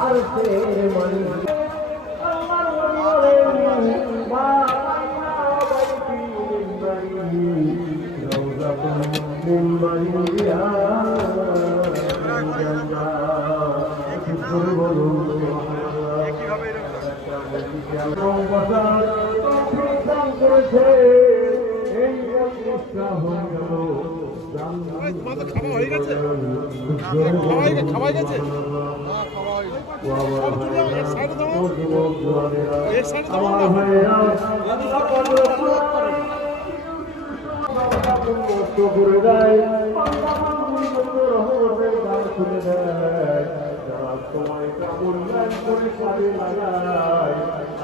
আর সে মানি করেছে এই খাওয়া গেছে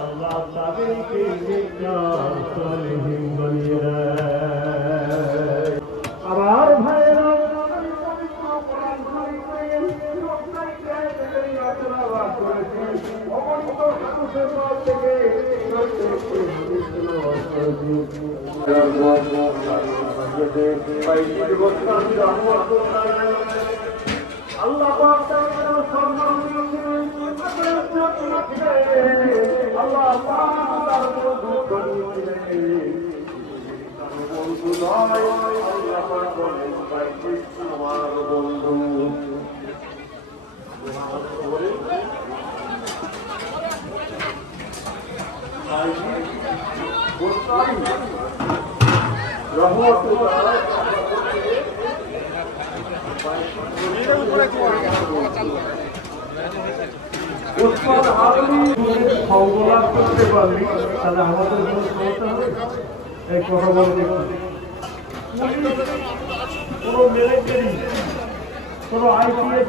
আল্লাহ তাদেরকে বানিয়ে দেয়। আবার ভাইয়েরা আল্লাহ সংলাপ করতে পারলি তাহলে আমাদের কোনো সমস্যা হবে। এই কথা বলে কোনো মিলিটারি কোনো আইপিএস